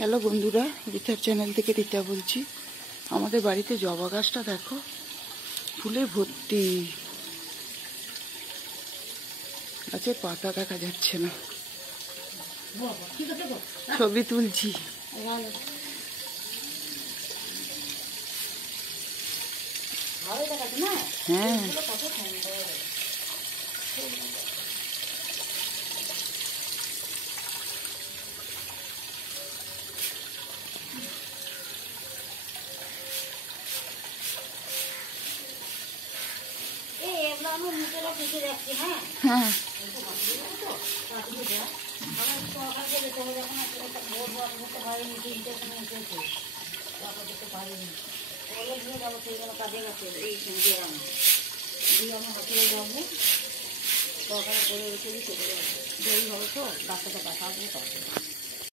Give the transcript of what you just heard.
Hello বন্ধুরা, রিতার channel থেকে রিতা বলছি। আমাদের বাড়িতে জবা গাছটা দেখো, ফুলে ভর্তি। গাছের পাতা দেখা যাচ্ছে না, ছবি তুলছি। হ্যাঁ, হ্যাঁ, সকালে করে রেখে দিয়ে চলে যাবো। দেরি হবে তো, ডাক্তারটা দেখা আসবে।